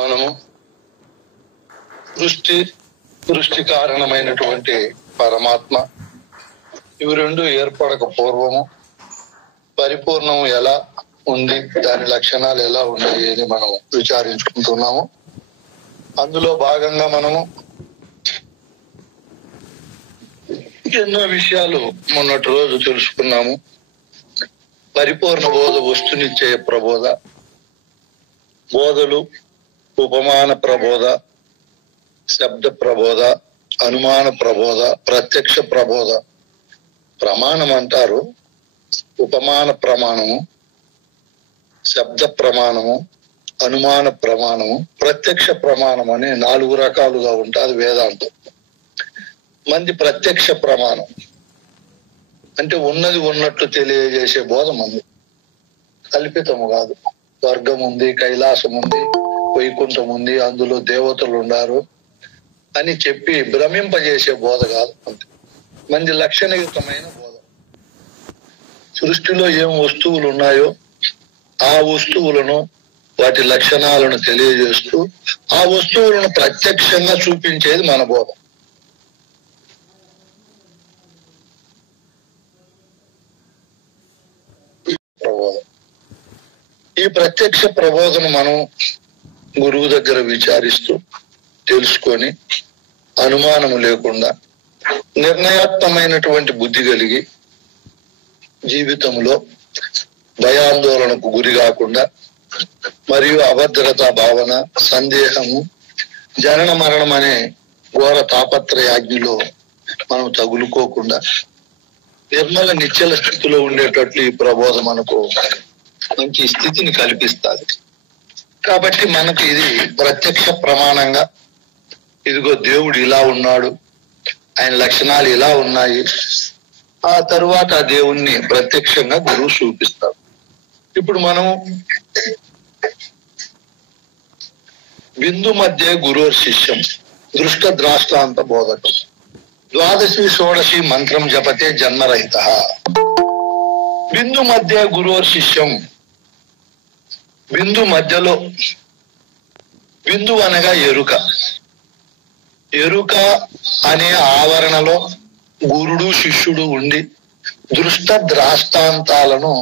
మనము సృష్టి కారణమైనటువంటి పరమాత్మ, ఇవి రెండు ఏర్పడక పూర్వము పరిపూర్ణము ఎలా ఉంది, దాని లక్షణాలు ఎలా ఉన్నాయి అని మనం విచారించుకుంటున్నాము. అందులో భాగంగా మనము ఎన్నో విషయాలు మొన్నటి రోజు తెలుసుకున్నాము. పరిపూర్ణ బోధ వస్తునిచ్చే ప్రబోధ, బోధలు ఉపమాన ప్రబోధ, శబ్ద ప్రబోధ, అనుమాన ప్రబోధ, ప్రత్యక్ష ప్రబోధ. ప్రమాణం అంటారు, ఉపమాన ప్రమాణము, శబ్ద ప్రమాణము, అనుమాన ప్రమాణము, ప్రత్యక్ష ప్రమాణం అని 4 రకాలుగా ఉంటుంది వేదాంతం. మంది ప్రత్యక్ష ప్రమాణం అంటే ఉన్నది ఉన్నట్టు తెలియజేసే బోధ మంది, కల్పితము కాదు. స్వర్గం ఉంది, కైలాసం ఉంది, వైకుంఠం ఉంది, అందులో దేవతలు ఉన్నారు అని చెప్పి భ్రమింపజేసే బోధ కాదు. అంతే మంది లక్షణయుతమైన బోధ. సృష్టిలో ఏం వస్తువులు ఉన్నాయో ఆ వస్తువులను, వాటి లక్షణాలను తెలియజేస్తూ ఆ వస్తువులను ప్రత్యక్షంగా చూపించేది మన బోధ. ఈ ప్రత్యక్ష ప్రబోధన మనం గురువు దగ్గర విచారిస్తూ తెలుసుకొని అనుమానము లేకుండా నిర్ణయాత్మకమైనటువంటి బుద్ధి కలిగి జీవితంలో భయాందోళనకు గురి కాకుండా, మరియు అభద్రతా భావన, సందేహము, జనన మరణం అనే ఘోర తాపత్రయాగ్నిలో మనం తగులుకోకుండా నిర్మల నిశ్చల స్థితిలో ఉండేటట్లు ఈ ప్రబోధ మనకు మంచి స్థితిని కల్పిస్తుంది. కాబట్టి మనకి ఇది ప్రత్యక్ష ప్రమాణంగా, ఇదిగో దేవుడు ఇలా ఉన్నాడు, ఆయన లక్షణాలు ఇలా ఉన్నాయి, ఆ తరువాత ఆ దేవుణ్ణి ప్రత్యక్షంగా గురువు చూపిస్తాడు. ఇప్పుడు మనం బిందు మధ్య గురోర్ శిష్యం దృష్ట ద్రాష్టాంత బోధకం ద్వాదశి షోడశి మంత్రం జపతే జన్మరహిత. బిందు మధ్య గురోర్ శిష్యం. బిందు మధ్యలో, బిందు అనగా ఎరుక, ఎరుక అనే ఆవరణలో గురుడు శిష్యుడు ఉండి దృష్ట ద్రాష్టాంతాలను,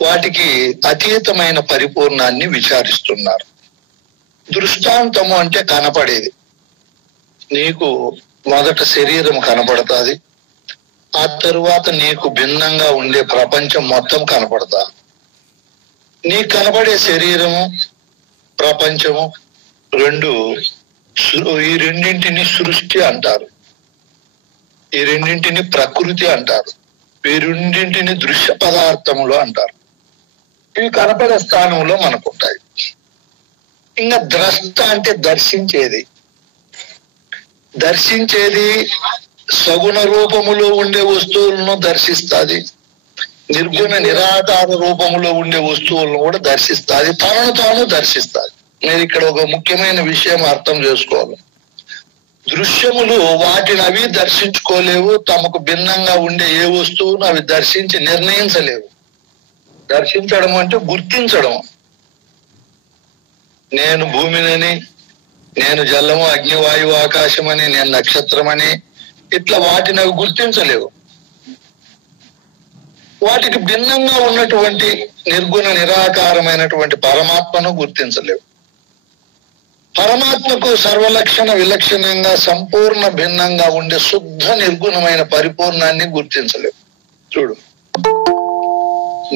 వాటికి అతీతమైన పరిపూర్ణాన్ని విచారిస్తున్నారు. దృష్టాంతము అంటే కనపడేది. నీకు మొదట శరీరం కనపడుతుంది, ఆ తరువాత నీకు భిన్నంగా ఉండే ప్రపంచం మొత్తం కనపడతాది. నీకు కనపడే శరీరము, ప్రపంచము ఈ రెండింటిని సృష్టి అంటారు, ఈ రెండింటిని ప్రకృతి అంటారు, ఈ రెండింటిని దృశ్య పదార్థములు అంటారు. ఇవి కనపడే స్థానంలో మనకుంటాయి. ఇంకా ద్రష్ట అంటే దర్శించేది. దర్శించేది సగుణ రూపములో ఉండే వస్తువులను దర్శిస్తుంది, నిర్గుణ నిరాధార రూపములో ఉండే వస్తువులను కూడా దర్శిస్తుంది, తనను తాను దర్శిస్తుంది. మీరు ఇక్కడ ఒక ముఖ్యమైన విషయం అర్థం చేసుకోవాలి. దృశ్యములు వాటిని అవి దర్శించుకోలేవు, తమకు భిన్నంగా ఉండే ఏ వస్తువును అవి దర్శించి నిర్ణయించలేవు. దర్శించడం అంటే గుర్తించడం. నేను భూమినని, నేను జలము, అగ్నివాయువు, ఆకాశం అని, నేను నక్షత్రం అని, ఇట్లా వాటిని అవి గుర్తించలేవు. వాటికి భిన్నంగా ఉన్నటువంటి నిర్గుణ నిరాకారమైనటువంటి పరమాత్మను గుర్తించలేవు. పరమాత్మకు సర్వలక్షణ విలక్షణంగా సంపూర్ణ భిన్నంగా ఉండే శుద్ధ నిర్గుణమైన పరిపూర్ణాన్ని గుర్తించలేవు. చూడు,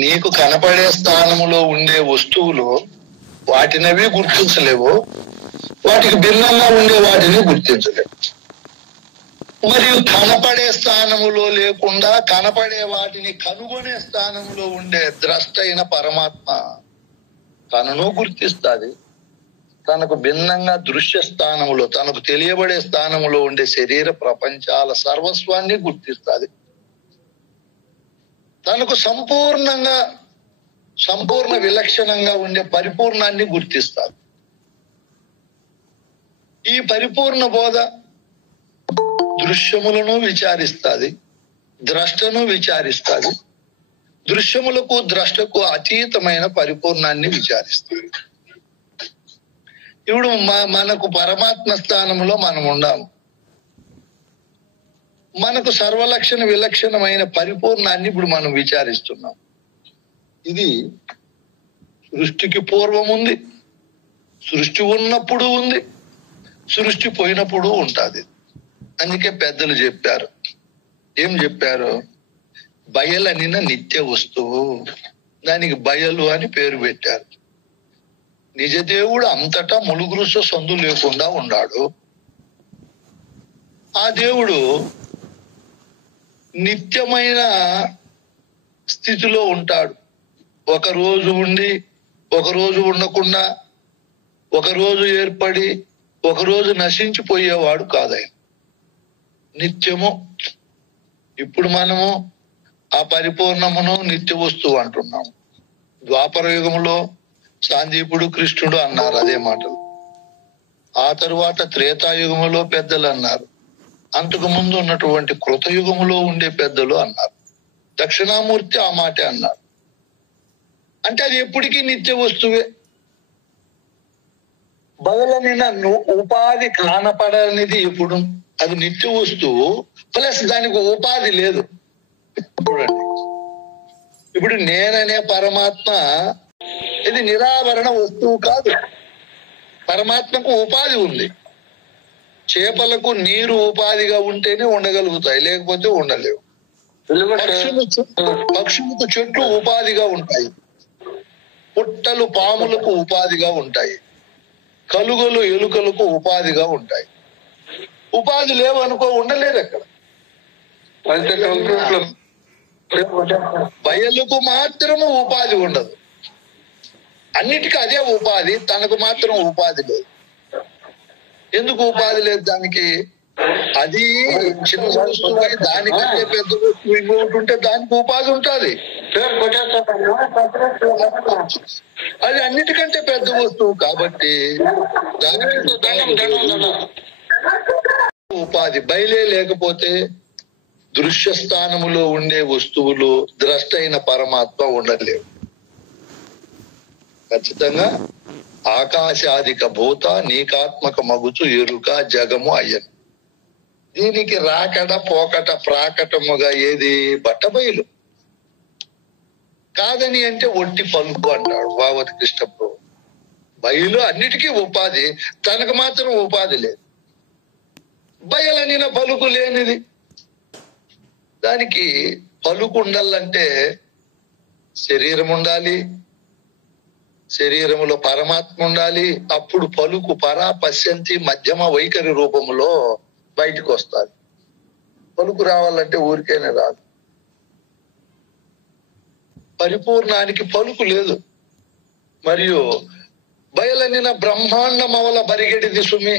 నీకు కనపడే స్థానములో ఉండే వస్తువులు వాటినవి గుర్తించలేవు, వాటికి భిన్నంగా ఉండే వాటిని గుర్తించలేవు. మరియు కనపడే స్థానములో లేకుండా కనపడే వాటిని కనుగొనే స్థానంలో ఉండే ద్రష్ట అయిన పరమాత్మ తనను గుర్తిస్తుంది. తనకు భిన్నంగా దృశ్య స్థానములో, తనకు తెలియబడే స్థానములో ఉండే శరీర ప్రపంచాల సర్వస్వాన్ని గుర్తిస్తుంది. తనకు సంపూర్ణ విలక్షణంగా ఉండే పరిపూర్ణాన్ని గుర్తిస్తారు. ఈ పరిపూర్ణ బోధ దృశ్యములను విచారిస్తుంది, ద్రష్టను విచారిస్తుంది, దృశ్యములకు ద్రష్టకు అతీతమైన పరిపూర్ణాన్ని విచారిస్తుంది. ఇప్పుడు మనకు పరమాత్మ స్థానంలో మనం ఉండాము. మనకు సర్వలక్షణ విలక్షణమైన పరిపూర్ణాన్ని ఇప్పుడు మనం విచారిస్తున్నాం. ఇది సృష్టికి పూర్వం ఉంది, సృష్టి ఉన్నప్పుడు ఉంది, సృష్టి పోయినప్పుడు ఉంటుంది. అందుకే పెద్దలు చెప్పారు, ఏం చెప్పారు? బయలనిన నిత్య వస్తువు, దానికి బయలు అని పేరు పెట్టారు. నిజదేవుడు అంతటా ములుగురుస సందు లేకుండా ఉన్నాడు. ఆ దేవుడు నిత్యమైన స్థితిలో ఉంటాడు. ఒక రోజు ఉండి ఒక రోజు ఉండకుండా, ఒక రోజు ఏర్పడి ఒక రోజు నశించిపోయేవాడు కాదాయన. నిత్యము. ఇప్పుడు మనము ఆ పరిపూర్ణమును నిత్య వస్తువు అంటున్నాము. ద్వాపర యుగంలో సాందీపుడు కృష్ణుడు అన్నారు అదే మాటలు. ఆ తరువాత త్రేతాయుగములో పెద్దలు అన్నారు. అంతకు ముందు ఉన్నటువంటి కృతయుగములో ఉండే పెద్దలు అన్నారు. దక్షిణామూర్తి ఆ మాటే అన్నారు. అంటే అది ఎప్పటికీ నిత్య వస్తువే. బదులని నన్ను ఉపాధి కానపడనిది ఎప్పుడు అది నిత్య వస్తువు, ప్లస్ దానికి ఉపాధి లేదు. చూడండి, ఇప్పుడు నేననే పరమాత్మ ఇది నిరావరణ వస్తువు కాదు. పరమాత్మకు ఉపాధి ఉంది. చేపలకు నీరు ఉపాధిగా ఉంటేనే ఉండగలుగుతాయి, లేకపోతే ఉండలేవు. పక్షులకు చెట్లు ఉపాధిగా ఉంటాయి, పుట్టలు పాములకు ఉపాధిగా ఉంటాయి, కలుగలు ఎలుకలకు ఉపాధిగా ఉంటాయి. ఉపాధి లేవు అనుకో, ఉండలేరు అక్కడ. బయలుకు మాత్రము ఉపాధి ఉండదు, అన్నిటికీ అదే ఉపాధి, తనకు మాత్రం ఉపాధి లేదు. ఎందుకు ఉపాధి లేదు దానికి? అది చిన్న వస్తువు, దానికంటే పెద్ద వస్తువు ఇంకొకటి ఉంటే దానికి ఉపాధి ఉంటుంది. అది అన్నిటికంటే పెద్ద వస్తువు కాబట్టి దానికి ఉపాధి. బయలే లేకపోతే దృశ్య స్థానములో ఉండే వస్తువులు ద్రష్ట అయిన పరమాత్మ ఉండలేవు. ఖచ్చితంగా ఆకాశాదిక భూత నీకాత్మక మగుచు ఎరుక జగము అయ్యను. దీనికి రాకడ పోకట ప్రాకటముగా ఏది? బట్టబయలు. కాదని అంటే ఒట్టి పలుకు అంటాడు భాగవత కృష్ణ ప్రభు. బయలు అన్నిటికీ ఉపాధి, తనకు మాత్రం ఉపాధి లేదు. బయలనిన పలుకు లేనిది. దానికి పలుకు ఉండాలంటే శరీరం ఉండాలి, శరీరములో పరమాత్మ ఉండాలి. అప్పుడు పలుకు పరా పశ్యంతి మధ్యమ వైఖరి రూపములో బయటకు వస్తుంది. పలుకు రావాలంటే ఊరికైనా రాదు. పరిపూర్ణానికి పలుకు లేదు. మరియు బయలనిన బ్రహ్మాండమవల బరిగెడిది సుమి.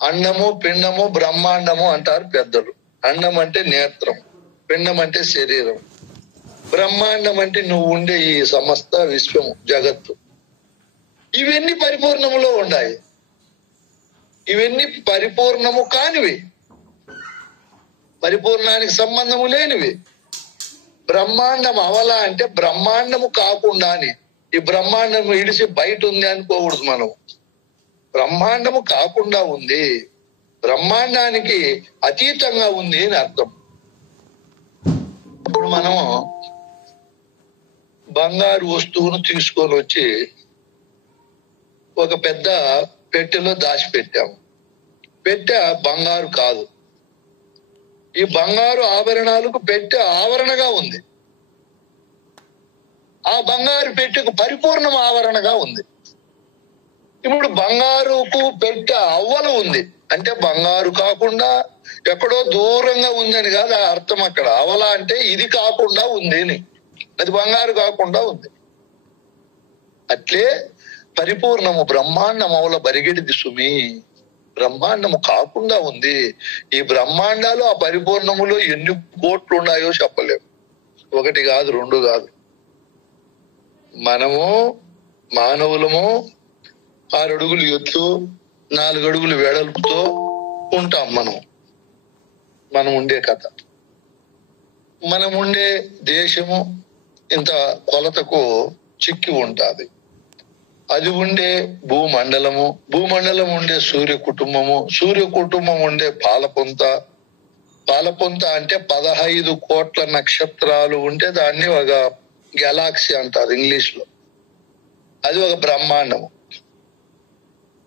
అన్నము పిండము బ్రహ్మాండము అంటారు పెద్దలు. అన్నం అంటే నేత్రం, పిండం అంటే శరీరం, బ్రహ్మాండం అంటే నువ్వు ఉండే ఈ సమస్త విశ్వము జగత్తు. ఇవన్నీ పరిపూర్ణములో ఉన్నాయి. ఇవన్నీ పరిపూర్ణము కానివి, పరిపూర్ణానికి సంబంధము లేనివి. బ్రహ్మాండం అవలా అంటే బ్రహ్మాండము కాకుండా అని. ఈ బ్రహ్మాండం ఇడిచి బయట ఉంది అనుకోకూడదు మనం. బ్రహ్మాండము కాకుండా ఉంది, బ్రహ్మాండానికి అతీతంగా ఉంది అని అర్థం. ఇప్పుడు మనం బంగారు వస్తువును తీసుకొని వచ్చి ఒక పెద్ద పెట్టెలో దాచిపెట్టాము. పెట్టె బంగారు కాదు. ఈ బంగారు ఆభరణాలకు పెట్టె ఆవరణగా ఉంది. ఆ బంగారు పెట్టెకు పరిపూర్ణ ఆవరణగా ఉంది. ఇప్పుడు బంగారుకు పెట్టె అవ్వలు ఉంది అంటే బంగారు కాకుండా ఎక్కడో దూరంగా ఉందని కాదు ఆ అర్థం. అక్కడ అవల అంటే ఇది కాకుండా ఉంది అని, అది బంగారు కాకుండా ఉంది. అట్లే పరిపూర్ణము బ్రహ్మాండము అవల బరిగెడిది సుమి. బ్రహ్మాండము కాకుండా ఉంది. ఈ బ్రహ్మాండాలు ఆ పరిపూర్ణములో ఎన్ని కోట్లు ఉన్నాయో చెప్పలేము. ఒకటి కాదు, రెండు కాదు. మనము మానవులము 6 అడుగులు ఎత్తు 4 అడుగులు వెడల్పుతో ఉంటాం. మనం ఉండే కథ, మనం ఉండే దేశము ఇంత కొలతకు చిక్కి ఉంటుంది. అది ఉండే భూమండలము, భూమండలం ఉండే సూర్య కుటుంబము, సూర్య కుటుంబం ఉండే పాలపొంత, పాలపొంత అంటే 15 కోట్ల నక్షత్రాలు ఉంటే దాన్ని ఒక గెలాక్సీ అంటారు ఇంగ్లీష్ లో. అది ఒక బ్రహ్మాండము.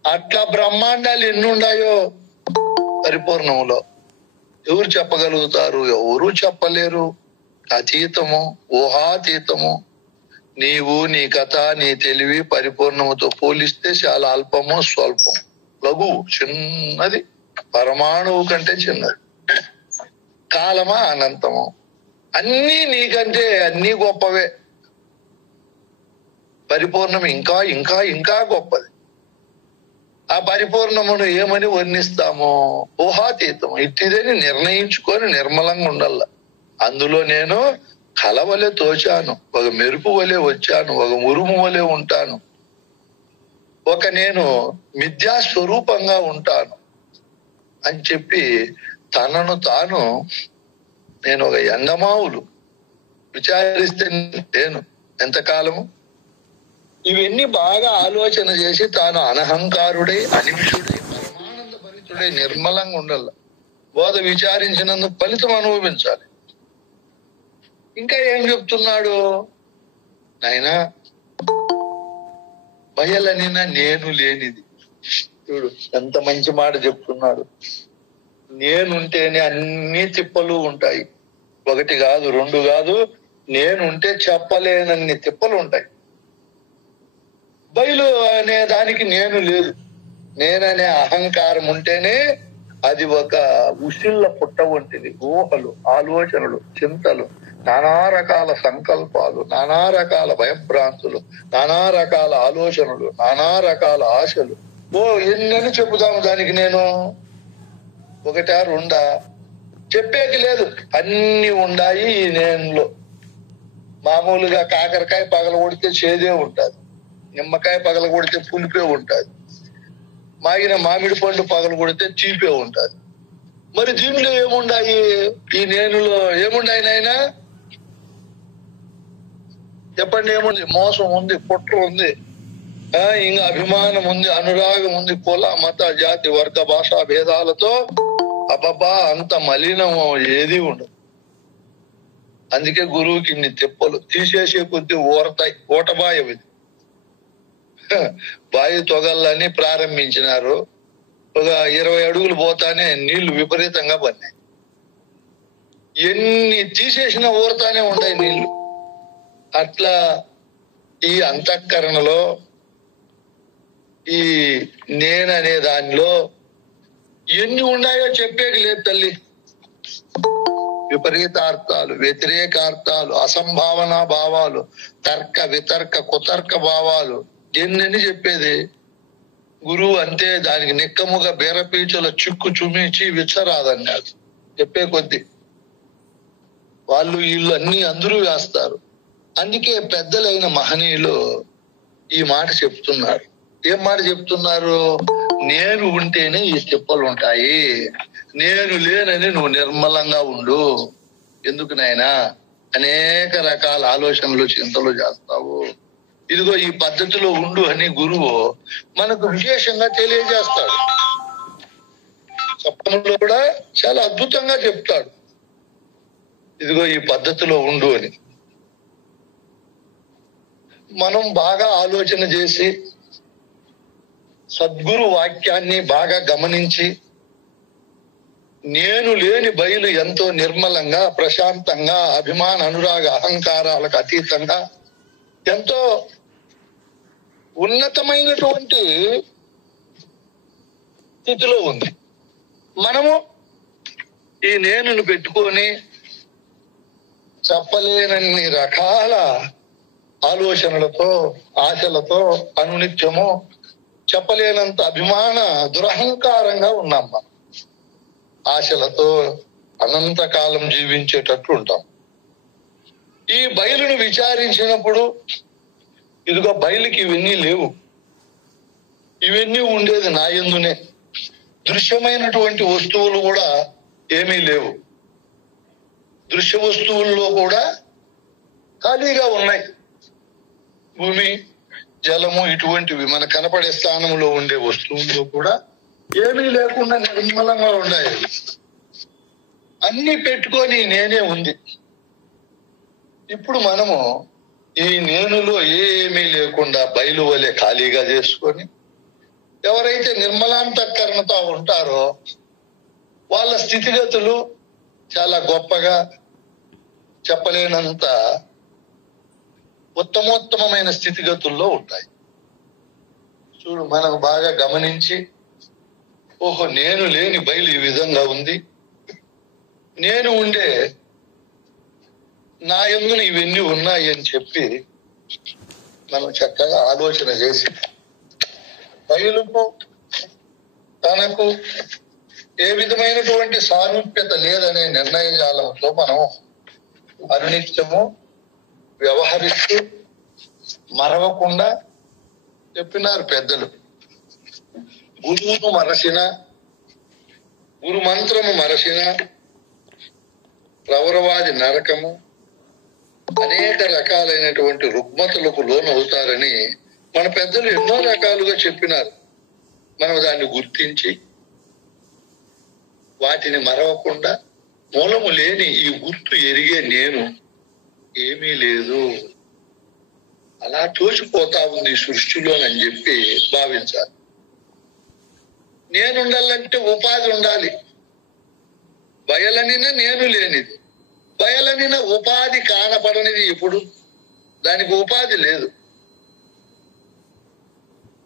అట్లా బ్రహ్మాండాలు ఎన్ని ఉన్నాయో పరిపూర్ణములో ఎవరు చెప్పగలుగుతారు? ఎవరు చెప్పలేరు. అతీతము, ఊహాతీతము. నీవు, నీ కథ, నీ తెలివి పరిపూర్ణముతో పోలిస్తే చాలా అల్పము, స్వల్పం, లఘువు, చిన్నది, పరమాణువు కంటే చిన్నది. కాలమా అనంతము. అన్నీ నీకంటే అన్నీ గొప్పవే. పరిపూర్ణం ఇంకా ఇంకా ఇంకా గొప్పది. ఆ పరిపూర్ణమును ఏమని వర్ణిస్తాము? ఊహాతీతం. ఇట్టిదని నిర్ణయించుకొని నిర్మలంగా ఉండాల. అందులో నేను కలవలే తోచాను, ఒక మెరుపు వలె వచ్చాను, ఒక ఉరుము వలె ఉంటాను, ఒక నేను మిథ్యా స్వరూపంగా ఉంటాను అని చెప్పి తనను తాను నేను ఒక ఎండమావులు విచారిస్తే నేను ఎంతకాలము ఇవన్నీ బాగా ఆలోచన చేసి తాను అనహంకారుడై, అనిమిషుడై, పరమానంద భరితుడై నిర్మలంగా ఉండాల. బోధ విచారించినందుకు ఫలితం అనుభవించాలి. ఇంకా ఏం చెప్తున్నాడు నాయనా? బయలనినా నేను లేనిది. చూడు ఎంత మంచి మాట చెప్తున్నాడు. నేనుంటేనే అన్ని తిప్పలు ఉంటాయి. ఒకటి కాదు, రెండు కాదు, నేనుంటే చెప్పలేనన్ని తిప్పలు ఉంటాయి. బయలు అనే దానికి నేను లేదు. నేననే అహంకారం ఉంటేనే అది ఒక ఉసిళ్ళ పుట్ట వంటిది. ఊహలు, ఆలోచనలు, చింతలు, నానా రకాల సంకల్పాలు, నానా రకాల భయభ్రాంతులు, నానా రకాల ఆలోచనలు, నానా రకాల ఆశలు. ఎన్నని చెబుతాము దానికి? నేను ఒకటా రెండా? చెప్పేకి లేదు. అన్ని ఉండాయి ఈ నేనులో. మామూలుగా కాకరకాయ పగల కొడితే చేదే ఉంటది, నిమ్మకాయ పగల కొడితే పులిపే ఉంటది, మాగిన మామిడి పండు పగల కొడితే చీపే ఉంటది. మరి దీనిలో ఏముండాయి? ఈ నేనులో ఏముండాయి నాయనా? చెప్పండి. ఏముంది? మోసం ఉంది, కుట్ర ఉంది, ఇంకా అభిమానం ఉంది, అనురాగం ఉంది, కుల మత జాతి వర్గ భాషా భేదాలతో అబ్బబ్బా అంత మలినము ఏది ఉండదు. అందుకే గురువుకి ఇన్ని తిప్పలు. తీసేసే కొద్ది ఊరతాయి, ఓటబాయం ఇది. బావి తొగళ్ళని ప్రారంభించినారు. ఒక 20 అడుగులు పోతానే నీళ్లు విపరీతంగా పడినాయి. ఎన్ని తీసేసినా ఊరతానే ఉంటాయి నీళ్లు. అట్లా ఈ అంతఃకరణలో ఈ నేననే దానిలో ఎన్ని ఉన్నాయో చెప్పేకి లేదు తల్లి. విపరీతార్థాలు, వ్యతిరేకార్థాలు, అసంభావన భావాలు, తర్క వితర్క కుతర్క భావాలు ఎన్నని చెప్పేది. గురువు అంతే దానికి నిక్కముగా బేరపీచుల చిక్కు చుమిచి విచ్చరాదన్నాడు. చెప్పే కొద్ది వాళ్ళు వీళ్ళు అన్ని అందరూ వేస్తారు. అందుకే పెద్దలైన మహనీయులు ఈ మాట చెప్తున్నారు. ఏం మాట చెప్తున్నారు? నేను ఉంటేనే ఈ తిప్పలు ఉంటాయి, నేను లేనని నువ్వు నిర్మలంగా ఉండు. ఎందుకు నాయనా అనేక రకాల ఆలోచనలు చింతలు చేస్తావు? ఇదిగో ఈ పద్ధతిలో ఉండు అని గురువు మనకు విశేషంగా తెలియజేస్తాడు. సప్తములో కూడా చాలా అద్భుతంగా చెప్తాడు, ఇదిగో ఈ పద్ధతిలో ఉండు అని. మనం బాగా ఆలోచన చేసి సద్గురు వాక్యాన్ని బాగా గమనించి నేను లేని బయలు ఎంతో నిర్మలంగా, ప్రశాంతంగా, అభిమాన అనురాగ అహంకారాలకు అతీతంగా ఎంతో ఉన్నతమైనటువంటి స్థితిలో ఉంది. మనము ఈ నేనును పెట్టుకొని చెప్పలేనన్ని రకాల ఆలోచనలతో, ఆశలతో అనునిత్యము చెప్పలేనంత అభిమాన దురహంకారంగా ఉన్నాం. మనం ఆశలతో అనంతకాలం జీవించేటట్లు ఉంటాం. ఈ బయలును విచారించినప్పుడు ఇదిగో బయలుకి ఇవన్నీ లేవు, ఇవన్నీ ఉండేది నా యందునే. దృశ్యమైనటువంటి వస్తువులు కూడా ఏమీ లేవు. దృశ్య వస్తువుల్లో కూడా ఖాళీగా ఉన్నాయి. భూమి, జలము ఇటువంటివి మన కనపడే స్థానంలో ఉండే వస్తువుల్లో కూడా ఏమీ లేకుండా నిర్మలంగా ఉన్నాయి. అన్ని పెట్టుకొని నేనే ఉంది. ఇప్పుడు మనము ఈ నేనులో ఏమీ లేకుండా బయలు వలె ఖాళీగా చేసుకొని ఎవరైతే నిర్మలాంతఃకరణతో ఉంటారో వాళ్ళ స్థితిగతులు చాలా గొప్పగా చెప్పలేనంత ఉత్తమోత్తమైన స్థితిగతుల్లో ఉంటాయి. చూడు, మనకు బాగా గమనించి ఓహో నేను లేని బయలు ఈ విధంగా ఉంది, నేను ఉండే నా యందున ఇవన్నీ ఉన్నాయి అని చెప్పి మనం చక్కగా ఆలోచన చేసి బయలుకు తనకు ఏ విధమైనటువంటి సారూప్యత లేదనే నిర్ణయ జాలంతో మనం అనునిత్యము వ్యవహరిస్తూ మరవకుండా చెప్పినారు పెద్దలు. గురువును మరసిన, గురు మంత్రము మరసిన ప్రవరవాది నరకము అనేక రకాలైనటువంటి రుగ్మతలకు లోనవుతారని మన పెద్దలు ఎన్నో రకాలుగా చెప్పినారు. మనం దాన్ని గుర్తించి వాటిని మరవకుండా మూలము లేని ఈ గుర్తు ఎరిగే నేను ఏమీ లేదు, అలా తోచిపోతా ఉంది సృష్టిలోనని చెప్పి భావించాలి. నేనుండాలంటే ఉపాధి ఉండాలి. బయలనిన నేను లేనిది, బయలనిన ఉపాధి కానపడనిది ఎప్పుడు, దానికి ఉపాధి లేదు.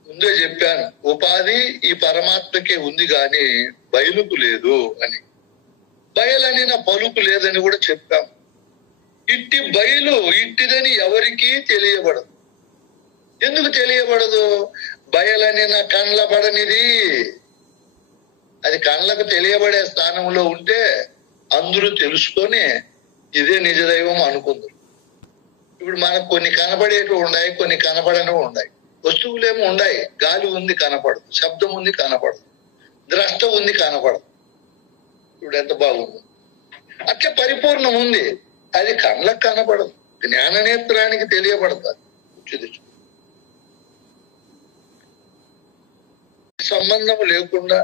ముందే చెప్పాను, ఉపాధి ఈ పరమాత్మకే ఉంది కానీ బయలుకు లేదు అని. బయలనిన పలుకు లేదని కూడా చెప్పాం. ఇట్టి బయలు ఇట్టిదని ఎవరికీ తెలియబడదు. ఎందుకు తెలియబడదు? బయలనిన కండ్లబడనిది. అది కళ్ళకు తెలియబడే స్థానంలో ఉంటే అందరూ తెలుసుకొని ఇదే నిజదైవం అనుకుందరు. ఇప్పుడు మనకు కొన్ని కనబడేటివి ఉన్నాయి, కొన్ని కనబడనివి ఉన్నాయి. వస్తువులేమో ఉన్నాయి, గాలి ఉంది కనపడదు, శబ్దం ఉంది కనపడదు, ద్రష్ట ఉంది కనపడదు. ఇప్పుడు ఎంత బాగుంది. అట్లా పరిపూర్ణం ఉంది, అది కళ్ళకు కనపడదు, జ్ఞాననేత్రానికి తెలియబడతాది. సంబంధం లేకుండా